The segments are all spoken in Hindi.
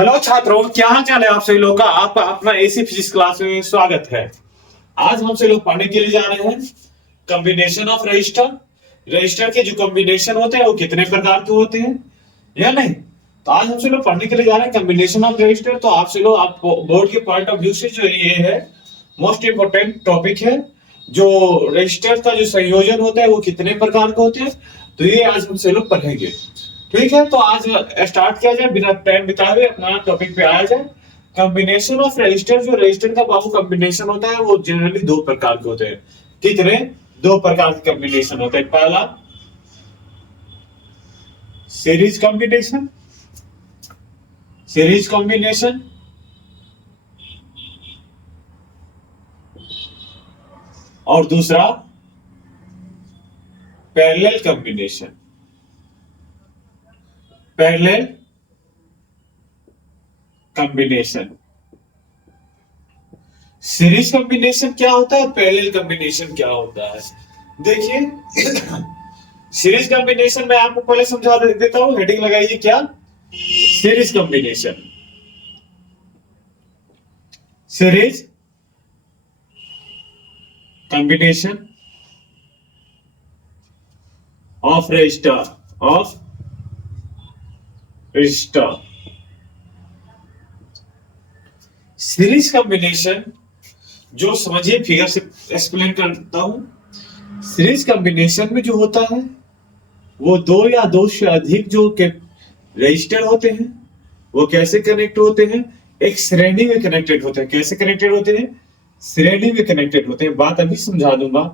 हेलो छात्रों, क्या हाल चाल है आप सभी लोगों का। आपका अपना एसी फिजिक्स क्लास में स्वागत है। आज हम सभी लोग पढ़ने के लिए जा रहे हैं कॉम्बिनेशन ऑफ रजिस्टर। रजिस्टर के जो कॉम्बिनेशन होते हैं वो कितने प्रकार के होते हैं या नहीं। तो आज हम सभी लोग पढ़ने के लिए जा रहे हैं कॉम्बिनेशन ऑफ रजिस्टर। तो आप सभी लोग आप बोर्ड के पॉइंट ऑफ व्यू से जो ये है मोस्ट इंपोर्टेंट टॉपिक है। जो रजिस्टर का जो संयोजन होता है वो कितने प्रकार के होते हैं, तो ये आज हम सभी लोग पढ़ेंगे। ठीक है, तो आज स्टार्ट किया जाए बिना टाइम बिताए हुए, अपना टॉपिक पे आया जाए। Combination of register. जो रजिस्टर का बाबू कॉम्बिनेशन होता है वो जनरली दो प्रकार के होते हैं। कितने? दो प्रकार के कॉम्बिनेशन होते हैं। पहला सीरीज कॉम्बिनेशन, सीरीज कॉम्बिनेशन। और दूसरा parallel combination, parallel combination. Series combination क्या होता है, पैरेलल कॉम्बिनेशन क्या होता है। देखिए सीरीज कॉम्बिनेशन में आपको पहले समझा देता हूं। हेडिंग लगाइए क्या, series combination. Series combination of register, of register. Series combination जो समझिए, फिगर से एक्सप्लेन करता हूं। सीरीज कॉम्बिनेशन में जो होता है वो दो या दो से अधिक जो रजिस्टर होते हैं वो कैसे कनेक्ट होते हैं, एक श्रेणी में कनेक्टेड होते हैं। कैसे कनेक्टेड होते हैं, श्रेणी में कनेक्टेड होते हैं। बात अभी समझा दूंगा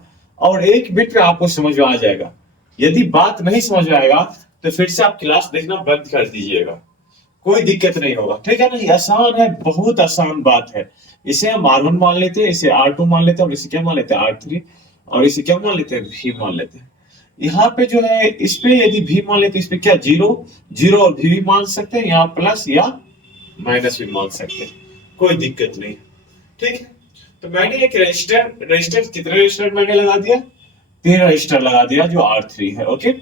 और एक बिट में आपको समझ में आ जाएगा। यदि बात नहीं समझ में आएगा तो फिर से आप क्लास देखना बंद कर दीजिएगा, कोई दिक्कत नहीं होगा। ठीक है ना, ये आसान है, बहुत आसान बात है। इसे हम R1 मान लेते हैं, इसे R2 मान लेते हैं, और इसे क्या मान लेते हैं, R3, और इसे क्या मान लेते हैं, V मान लेते हैं। यहाँ पे जो है इस पे यदि V मान लेते हैं, इस पे क्या जीरो, जीरो और V भी मान सकते हैं, यहाँ प्लस या माइनस भी मान सकते हैं, कोई दिक्कत नहीं। ठीक है, तो मैंने एक रजिस्टर, रजिस्टर कितने रजिस्टर मैंने लगा दिया, 3 रजिस्टर लगा दिया जो R3 है। ओके,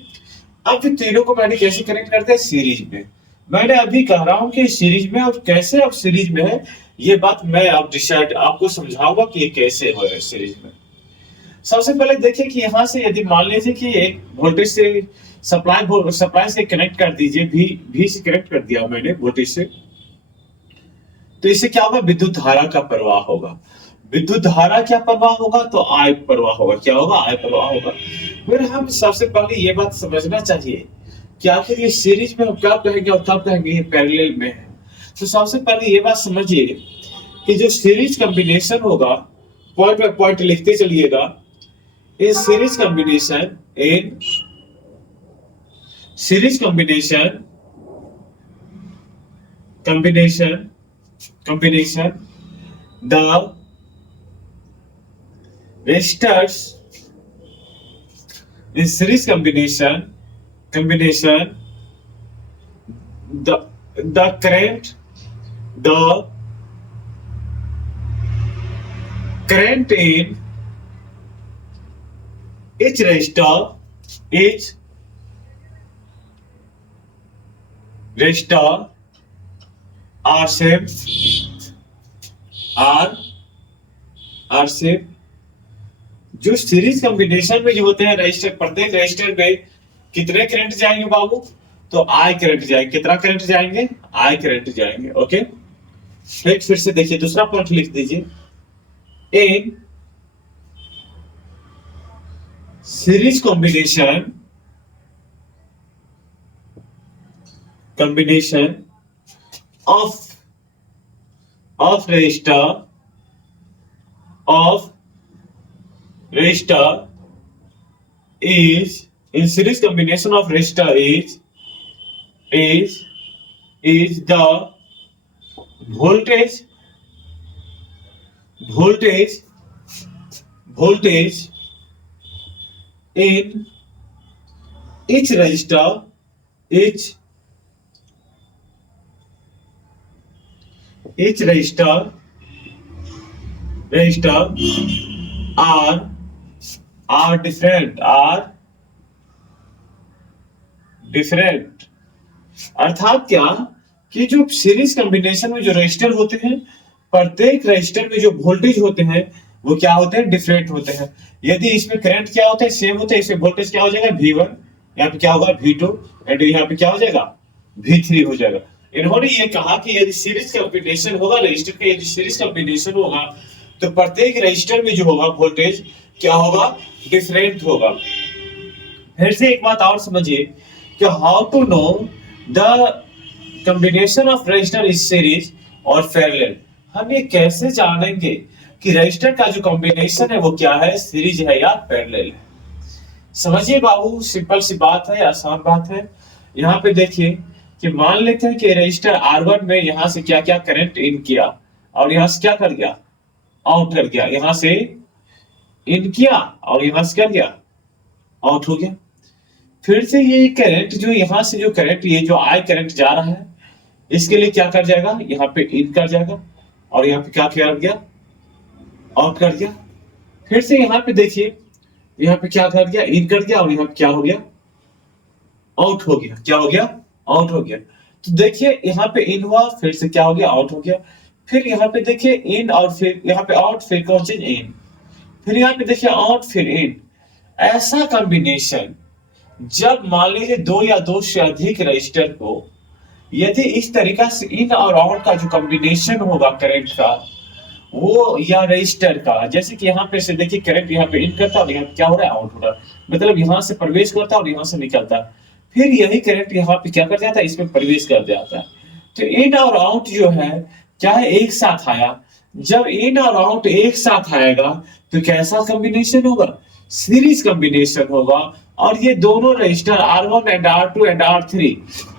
अब जो तीनों को मैंने कैसे कनेक्ट करते हैं, सीरीज में। मैंने अभी कह रहा हूं कि सीरीज में, और कैसे अब सीरीज में है ये बात मैं अब डिसाइड आपको समझाऊंगा कि ये कैसे हो सीरीज में। सबसे पहले देखिए कि यहां से यदि मान लीजिए कि एक वोल्टेज से सप्लाई से कनेक्ट कर दीजिए, भी से कनेक्ट कर दिया मैंने वोल्टेज से, तो इससे क्या होगा, विद्युत धारा का प्रवाह होगा। विद्युत धारा क्या प्रवाह होगा, तो आई प्रवाह होगा। क्या होगा, आई प्रवाह होगा। फिर हम सबसे पहले ये बात समझना चाहिए कि आखिर ये सीरीज में हम क्या कहेंगे और कब कहेंगे ये पैरेलल में है। तो सबसे पहले ये बात समझिए कि जो सीरीज कॉम्बिनेशन होगा, पॉइंट बाय पॉइंट लिखते चलिएगा। in series combination the resistors in series combination the current in each resistor are same, are same। जो सीरीज कॉम्बिनेशन में जो होते हैं रजिस्टर, प्रत्येक रजिस्टर में कितने करंट जाएंगे बाबू, तो आई करंट जाएंगे। कितना करंट जाएंगे, आई करंट जाएंगे। ओके, फिर से देखिए, दूसरा पॉइंट लिख दीजिए। In series combination of resistor is in series combination of resistor is the voltage in each resistor are different। अर्थात क्या कि जो सीरीज कॉम्बिनेशन में जो रजिस्टर होते हैं, प्रत्येक रजिस्टर में जो वोल्टेज होते हैं वो क्या होते हैं, डिफरेंट होते हैं। यदि इसमें करंट क्या होता है, सेम होता है, इसमें वोल्टेज क्या हो जाएगा, V1, यहाँ पे क्या होगा, V2, एंड यहाँ पे क्या हो जाएगा, V3 हो जाएगा। इन्होंने ये कहा कि यदि सीरीज कॉम्बिनेशन होगा रजिस्टर का, यदि सीरीज कॉम्बिनेशन होगा तो प्रत्येक रजिस्टर में जो होगा वोल्टेज क्या होगा, डिफरेंट होगा। फिर से एक बात और समझिए कि how to know the combination of resistor is series और पैरेलल। हम ये कैसे जानेंगे कि रजिस्टर का जो कॉम्बिनेशन है वो क्या है, सीरीज है या पैरेलल है। समझिए बाबू, सिंपल सी बात है, आसान बात है। यहाँ पे देखिए कि मान लेते हैं कि रजिस्टर R1 में यहाँ से क्या क्या करंट इन किया और यहाँ से क्या कर गया, आउट कर गया। यहाँ से इन किया और यहाँ से क्या गया, आउट हो गया। फिर से ये करंट जो यहाँ से जो करंट, ये जो I करंट जा रहा है, इसके लिए क्या कर जाएगा, यहाँ पे इन कर जाएगा और यहाँ पे क्या कर गया, आउट कर गया। फिर से यहाँ पे देखिए, यहाँ पे क्या कर गया, इन कर गया और यहाँ पे क्या हो गया, आउट हो गया। क्या हो गया, आउट हो गया। तो देखिए यहाँ पे इन हुआ, फिर से क्या हो गया, आउट हो गया। फिर यहाँ पे देखिए इन और फिर यहाँ पे आउट, फिर कौन चीज, इन, फिर यहाँ पे देखिए आउट, फिर इन। ऐसा कॉम्बिनेशन जब मान लीजिए दो या दो से अधिक रजिस्टर को, यदि इस तरीका से इन और आउट का जो कॉम्बिनेशन होगा करंट का, वो या रजिस्टर का, जैसे कि यहाँ पे से देखिए करंट यहाँ पे इन करता है और यहाँ पे क्या हो रहा है, आउट हो रहा है, मतलब यहाँ से प्रवेश करता है और यहाँ से निकलता है। फिर यही करंट यहाँ पे क्या कर जाता है, इसमें प्रवेश कर जाता है। तो इन और आउट जो है क्या है, एक साथ आया। जब इन और आउट एक साथ आएगा तो कैसा कॉम्बिनेशन होगा, सीरीज कॉम्बिनेशन होगा। और ये दोनों register R1 and R2 and R3,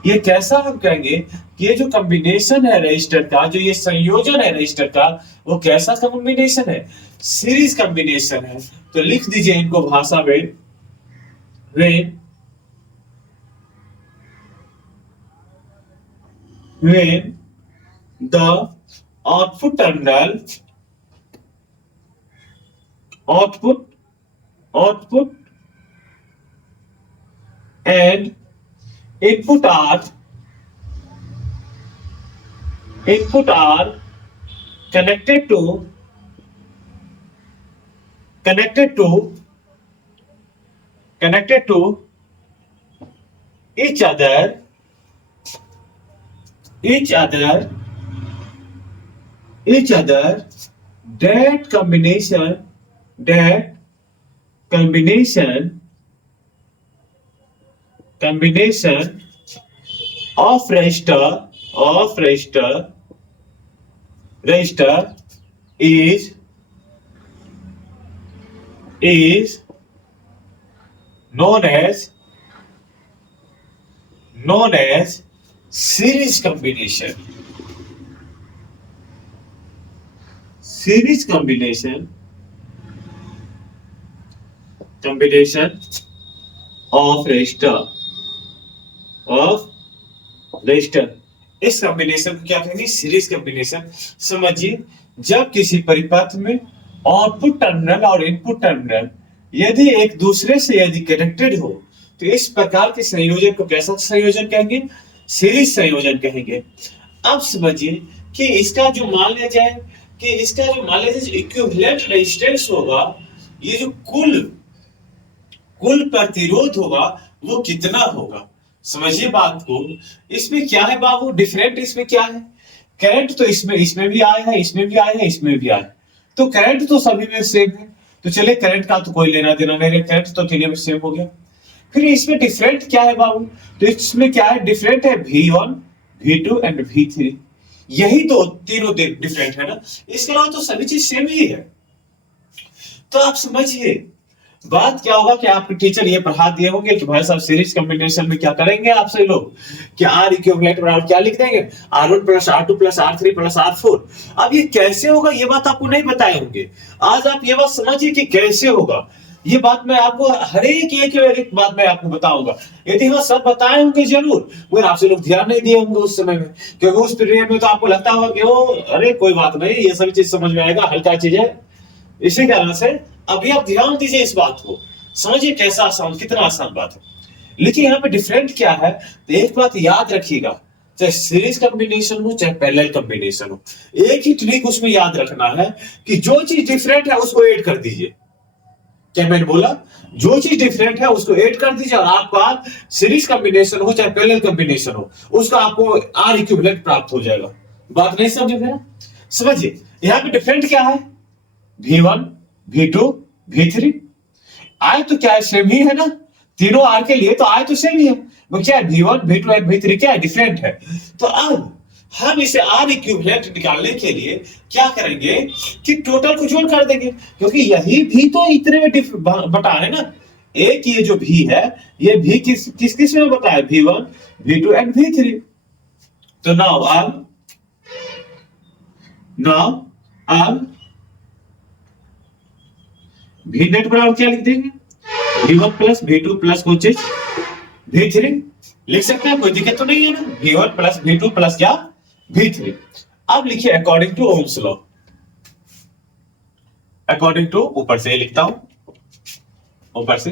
ये कैसा हम कहेंगे कि ये जो कॉम्बिनेशन है रजिस्टर का, जो ये संयोजन है रजिस्टर का, वो कैसा कॉम्बिनेशन है, सीरीज कॉम्बिनेशन है। तो लिख दीजिए इनको भाषा में, when the output terminal output and input are connected to each other, that combination of register is known as series combination. Series combination of register इस कॉम्बिनेशन को क्या कहेंगे, सीरीज कॉम्बिनेशन। समझिए, जब किसी परिपथ में आउटपुट टर्मिनल और इनपुट टर्मिनल यदि एक दूसरे से यदि कनेक्टेड हो तो इस प्रकार के संयोजन को कैसा संयोजन कहेंगे, सीरीज संयोजन कहेंगे। अब समझिए कि इसका जो मान लिया जाए कि इसका जो मान लीजिए इक्विवेलेंट रेजिस्टेंस होगा, ये जो कुल प्रतिरोध होगा वो कितना होगा। समझिए बात को, इसमें क्या है बाबू, डिफरेंट इसमें क्या है, करंट तो इसमें भी आया है, इसमें भी आया है, इसमें भी आया है, तो करंट तो सभी में सेम है। तो चले करंट का तो कोई लेना देना नहीं है, करंट तो तीनों में सेम हो गया। फिर इसमें डिफरेंट क्या है बाबू, तो इसमें क्या है, डिफरेंट है V1, V2 एंड V3। यही तो तीनों डिफरेंट है ना, इसके अलावा तो सभी चीज सेम ही है। तो आप समझिए बात क्या होगा कि आपके टीचर ये पढ़ा दिए होंगे कि भाई साहब सीरीज कॉम्बिनेशन में क्या करेंगे आप सभी लोग कि R इक्विवेलेंट बराबर क्या लिख देंगे, R1 plus R2 plus R3 plus R4। अब ये कैसे होगा ये बात आपको नहीं बताए होंगे, आज आप ये बात समझिए कि कैसे होगा। ये बात मैं आपको हर एक बात मैं आपको बताऊंगा। यदि हाँ सब बताए होंगे जरूर, मगर आपसे लोग ध्यान नहीं दिए होंगे उस समय में, क्योंकि उस पीरियड में तो आपको लगता होगा कि वो अरे कोई बात नहीं, ये सभी चीज समझ में आएगा, हल्का चीज है। इसी कारण से अभी आप ध्यान दीजिए इस बात को, समझिए कैसा आसान, कितना आसान बात है। लेकिन यहाँ पे डिफरेंट क्या है, तो एक बात याद रखिएगा, चाहे सीरीज कॉम्बिनेशन हो चाहे पैरेलल कॉम्बिनेशन हो, एक ही ट्रिक उसमें याद रखना है कि जो चीज डिफरेंट है उसको ऐड कर दीजिए। क्या मैंने बोला? जो चीज डिफरेंट है उसको ऐड कर दीजिए और आपका सीरीज कॉम्बिनेशन हो चाहे पैरेलल कॉम्बिनेशन हो उसका आपको आर इक्विवेलेंट प्राप्त हो जाएगा। बात नहीं समझे मेरा? समझिए यहां पे डिफरेंट क्या है, V1 V2 V3। आय तो क्या है, सेम ही है ना, तीनों आर के लिए तो आय तो सेम ही है, वो क्या है V1 V2 और V3 क्या है, डिफरेंट है। तो अब हम इसे आर इक्विवेलेंट निकालने के लिए क्या करेंगे कि टोटल को जोड़ कर देंगे, क्योंकि यही भी तो इतने में बटा है ना। एक ये जो भी है ये भी किस किस किस में बता है, V1 V2 एंड V3। तो नाउ अब V नेट बराबर क्या लिख देंगे, V1 प्लस V2 प्लस कुछ V3 लिख सकते हैं, कोई दिक्कत तो नहीं है ना। V1 प्लस V2 प्लस क्या V3। अब लिखिए according to Ohm's law, according to, ऊपर से लिखता हूं, ऊपर से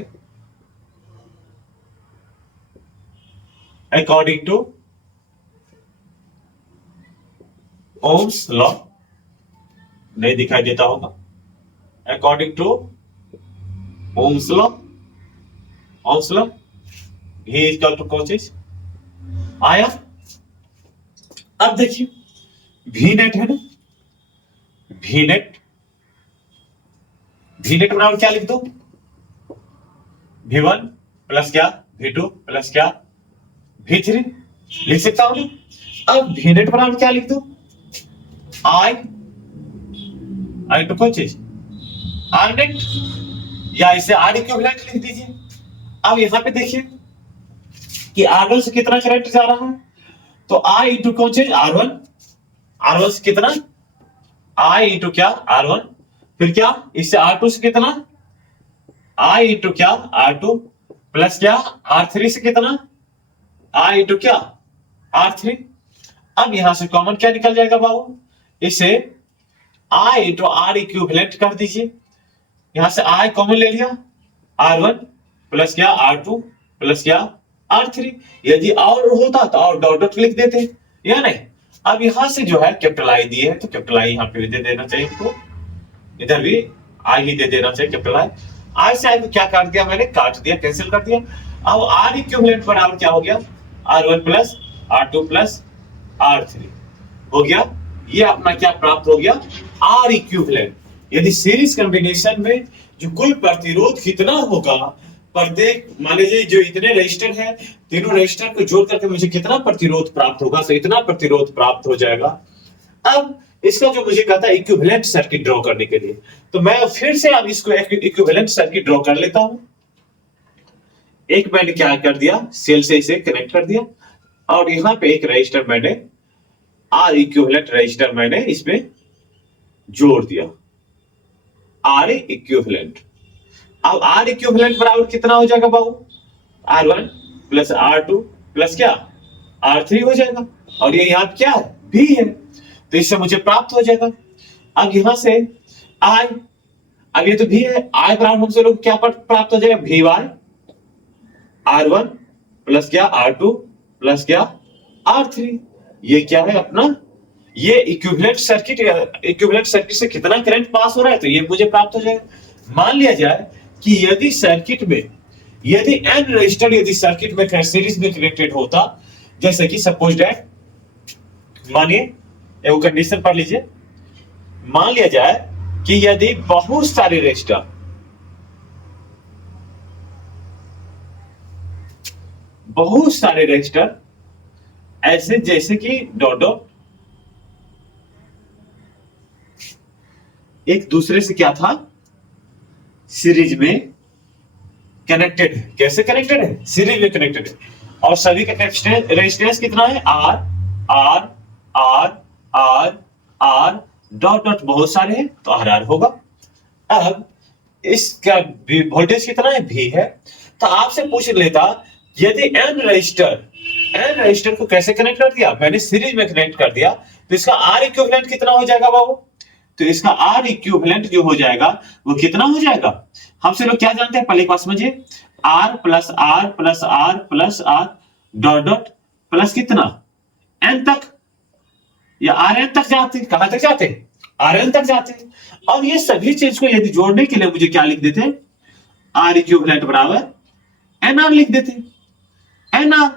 अकॉर्डिंग टू ओम्स लॉ, नहीं दिखाई देता होगा, according to Ohm's law, Ohm's law V is equal to कौन चीज आया। अब देखिए V नेट है ना, V नेट बराबर क्या लिख दो, V1 प्लस क्या V2 प्लस क्या V3 लिख सकता हूं ना। अब V नेट बराबर क्या लिख दो, आई तो कौन चीज आर नेट, या इसे आर इक्विवेलेंट लिख दीजिए। अब यहां पे देखिए कि R1 से कितना करंट जा रहा है, तो I इंटू कौन चीज R1 से कितना I इंटू क्या R1, फिर क्या इससे R2 से कितना I इंटू क्या R2 प्लस क्या R3 से कितना I इंटू क्या R3। अब यहां से कॉमन क्या निकल जाएगा बाबू, इसे I इंटू R इक्विवेलेंट कर दीजिए। यहां से I कॉमन ले लिया, R1 प्लस क्या R2 प्लस क्या R3। यदि और होता तो और डॉट डॉट लिख देते या नहीं। अब यहां से जो है कैपिटल आई दिए है तो कैपिटल आई यहां पे दे देना चाहिए, इसको इधर भी आई ही दे देना चाहिए, कैपिटल आई से आई को क्या काट दिया मैंने, काट दिया, कैंसिल कर दिया। अब आर इक्विवेलेंट बराबर क्या हो गया, R1 plus R2 plus R3 हो गया। ये अपना क्या प्राप्त हो गया, आर इक्विवेलेंट। यदि सीरीज कॉम्बिनेशन में जो कुल प्रतिरोध कितना होगा, प्रत्येक मान लीजिए जो इतने रजिस्टर है, तीनों रजिस्टर को जोड़ करके मुझे कितना प्रतिरोध प्राप्त होगा, तो इतना प्रतिरोध प्राप्त हो जाएगा। अब इसका जो मुझे कहता है इक्विवेलेंट सर्किट ड्रॉ करने के लिए, तो मैं फिर से अब इसको इक्विवेलेंट सर्किट ड्रॉ कर लेता हूं। एक मैंने क्या कर दिया, सेल से इसे कनेक्ट कर दिया और यहां पे एक रजिस्टर मैंने आर इक्विवेलेंट रजिस्टर मैंने इसमें जोड़ दिया, आर इक्विवेलेंट। अब आर इक्विवेलेंट बराबर कितना हो जाएगा बाबू, R1 प्लस R2 प्लस क्या R3 हो जाएगा, और ये यहां क्या है भी है, तो इससे मुझे प्राप्त हो जाएगा। अब यहां से I, अब ये तो भी है, I बराबर हमसे लोग क्या प्राप्त हो जाएगा, VY R1 प्लस क्या R2 प्लस क्या R3। ये क्या है अपना, ये इक्विवेलेंट सर्किट से कितना करंट पास हो रहा है तो ये मुझे प्राप्त हो जाएगा। मान लिया जाए कि यदि सर्किट में यदि n रजिस्टर यदि सर्किट में सीरीज में कनेक्टेड होता, जैसे कि सपोज दैट, मानिए एक कंडीशन पढ़ लीजिए, मान लिया जाए कि यदि बहुत सारे रजिस्टर ऐसे जैसे कि डॉट डॉट एक दूसरे से क्या था, सीरीज में कनेक्टेड है। कैसे कनेक्टेड है, सीरीज में कनेक्टेड है, और सभी का रेजिस्टेंस कितना है, R R R R R dot dot बहुत सारे हैं तो आर आर होगा। अब इसका वोल्टेज कितना है, भी है। तो आपसे पूछ लेता, यदि एन रजिस्टर को कैसे कनेक्ट कर दिया, मैंने सीरीज में कनेक्ट कर दिया, तो इसका आर इक्विवेलेंट कितना हो जाएगा बाबू, तो इसका आर इक्विवेलेंट जो हो जाएगा वो कितना हो जाएगा, हमसे लोग क्या जानते हैं, पहले एक बात समझिए, R plus R plus R plus R dot dot plus कितना एन तक या आर एन तक जाते, कहां तक जाते, आर एन तक जाते। और ये सभी चीज को यदि जोड़ने के लिए मुझे क्या लिख देते, आर इक्विवेलेंट बराबर एन आर लिख देते। एन आर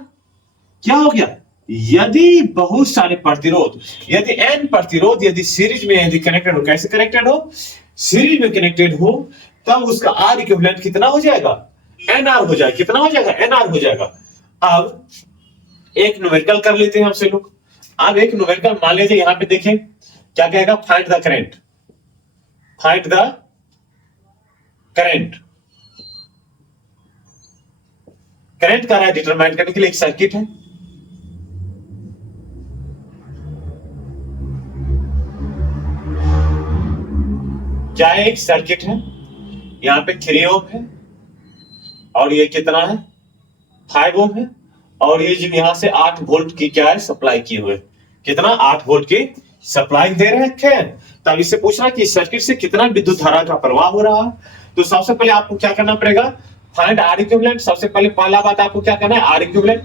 क्या हो गया, यदि बहुत सारे प्रतिरोध, यदि एन प्रतिरोध यदि सीरीज में यदि कनेक्टेड हो, कैसे कनेक्टेड हो, सीरीज में कनेक्टेड हो, तब उसका आर इक्विवेलेंट कितना हो जाएगा, एन आर हो जाएगा। कितना हो जाएगा, एन आर हो जाएगा। अब एक न्यूमेरिकल कर लेते हैं हमसे लोग। अब एक न्यूमेरिकल मान लीजिए, यहां पे देखें क्या कहेगा, find the current, find the current. Current का डिटरमाइन करने के लिए एक सर्किट है, क्या है, एक सर्किट है, यहां पे 3 ओम है और ये कितना है, 5 ओम है, और ये जो यहां से 8 वोल्ट की क्या है, सप्लाई किए हुए, कितना, 8 वोल्ट की सप्लाई दे रखे हैं। तब इससे पूछना कि सर्किट से कितना विद्युत धारा का प्रवाह हो रहा है। तो सबसे पहले आपको क्या करना पड़ेगा, फाइंड आर इक्विवेलेंट। सबसे पहले पहला बात आपको क्या करना है, आर इक्विवेलेंट।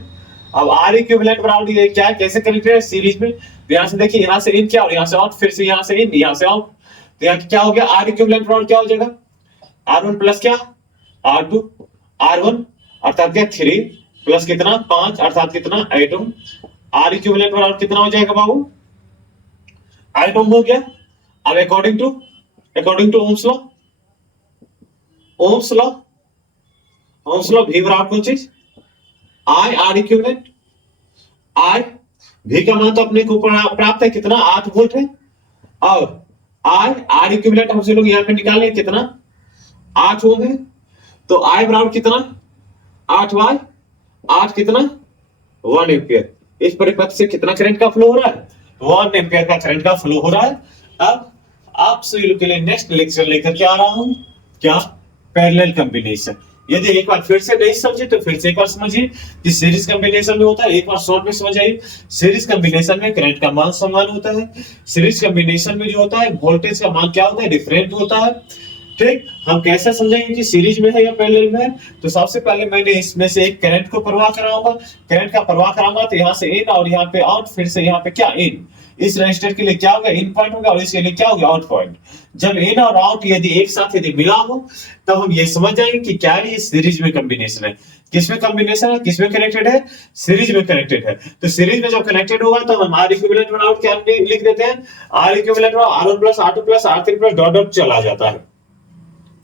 अब आर इक्विवेलेंट बराबर ये क्या है, कैसे कनेक्टेड है, सीरीज में। तो यहां से देखिए, यहां से इन क्या और यहां से आउट, फिर से यहां से इन, यहां से आउट। तो यहाँ क्या हो गया, आर इक्विवेलेंट बराबर क्या हो जाएगा, R1 प्लस क्या, R2, R1 अर्थात क्या 3 प्लस कितना 5 अर्थात कितना 8 ओम। आर इक्विवेलेंट बराबर कितना हो जाएगा बाबू, 8 ओम हो गया। अब according to Ohm's law, Ohm's law, Ohm's law भी बराबर कौन चीज, आई आर इक्विवेलेंट। आई भी का मान तो अपने को प्राप्त है कितना, 8 वोल्ट है। और आई आर इक्विवेलेंट हमसे लोग यहां पे निकाले कितना, 8 ओम है। तो आई बराबर कितना, 8 बाय 8 कितना, 1 एम्पियर। इस परिपथ से कितना करंट का फ्लो हो रहा है, 1 एम्पियर का करंट का फ्लो हो रहा है। अब आप सभी लोग के लिए नेक्स्ट लेक्चर लेकर के आ रहा हूं, क्या, पैरेलल कॉम्बिनेशन। यदि एक बार फिर से नहीं समझे तो फिर से एक बार समझिए कि सीरीज कॉम्बिनेशन में होता है, एक बार शॉर्ट में समझ आइए। सीरीज कॉम्बिनेशन में करंट का मान समान होता है, सीरीज कॉम्बिनेशन में जो होता है वोल्टेज का मान क्या होता है, डिफरेंट होता है। ठीक, हम कैसे समझेंगे कि सीरीज में है या पैरेलल में है। तो सबसे पहले मैंने इसमें से एक करंट को प्रवाह कराऊंगा, करंट का प्रवाह कराऊंगा तो यहाँ से इन और यहाँ पे आउट, फिर से यहाँ पे क्या, इन। इस रजिस्टर के लिए क्या होगा, इन पॉइंट होगा, और इसके लिए क्या होगा, आउट पॉइंट। जब इन और आउट यदि एक साथ यदि मिला हो, तब हम ये समझ जाएंगे कि क्या ये सीरीज में कॉम्बिनेशन है। किसमें कॉम्बिनेशन है, किसमें कनेक्टेड है, सीरीज में कनेक्टेड है। तो सीरीज में जब कनेक्टेड होगा तो हम आर इक्विवेलेंट बराबर क्या लिख देते हैं, R equivalent R1 plus R2 plus R3 plus dot dot चला जाता है।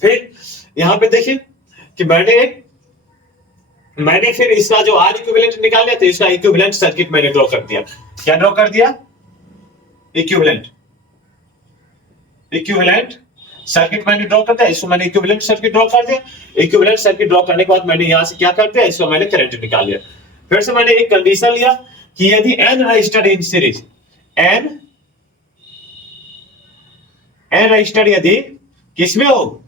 फिर यहां पे देखिए कि मैंने फिर इसका जो आर इक्विवेलेंट निकाल लिया, तो इसका इक्विवेलेंट सर्किट मैंने ड्रॉ कर दिया। क्या ड्रॉ कर दिया, इक्विवेलेंट सर्किट मैंने ड्रॉ कर दिया। इसको मैंने इक्विवेलेंट सर्किट ड्रॉ कर दिया। इक्विवेलेंट सर्किट ड्रॉ करने के बाद मैंने यहां से क्या कर दिया, इसको मैंने करंट निकाल लिया। फिर से मैंने एक कंडीशन लिया कि यदि n register in series, n register यदि किसमें हो,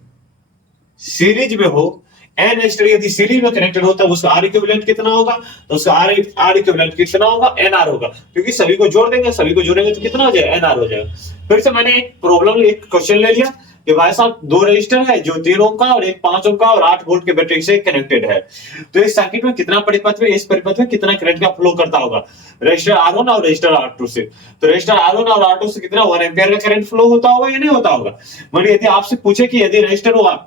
सीरीज में हो, एन रजिस्टर यदि सीरीज में कनेक्टेड होता है उसका आर इक्विवेलेंट कितना होगा, तो उसका आर इक्विवेलेंट कितना होगा, एन आर होगा। क्योंकि सभी को जोड़ेंगे तो कितना हो जाएगा, एन आर हो जाएगा। फिर से मैंने एक प्रॉब्लम, एक क्वेश्चन ले लिया कि भाई साहब 2 रजिस्टर है, जो 3 ओम का और एक 5 ओम का और 8 वोल्ट के बैटरी से कनेक्टेड है। तो इस सर्किट में कितना परिपथ में, इस परिपथ में कितना करंट का फ्लो करता होगा, रजिस्टर R1 और रजिस्टर R2 से। तो रजिस्टर R1 और R2 से कितना 1 एम्पियर का करंट फ्लो होता होगा या नहीं होता होगा। मतलब यदि आपसे पूछे कि यदि रजिस्टर हुआ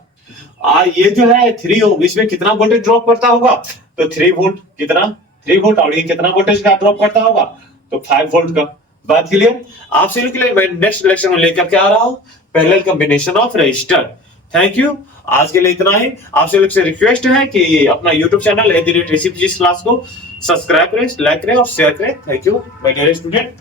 ये जो है 3 ओम, इसमें कितना वोल्टेज ड्रॉप करता होगा, तो 3 वोल्ट, कितना 3 वोल्ट, और ये कितना वोल्टेज का ड्रॉप करता होगा, तो 5 वोल्ट का। बात क्लियर। आपसे के लिए मैं नेक्स्ट लेक्चर में लेकर के आ रहा हूं, parallel combination of register. Thank you, आज के लिए इतना ही। आपसे लोग से रिक्वेस्ट है कि अपना यूट्यूब चैनल क्लास को सब्सक्राइब करें, लाइक करें और शेयर करें। Thank you my dear student.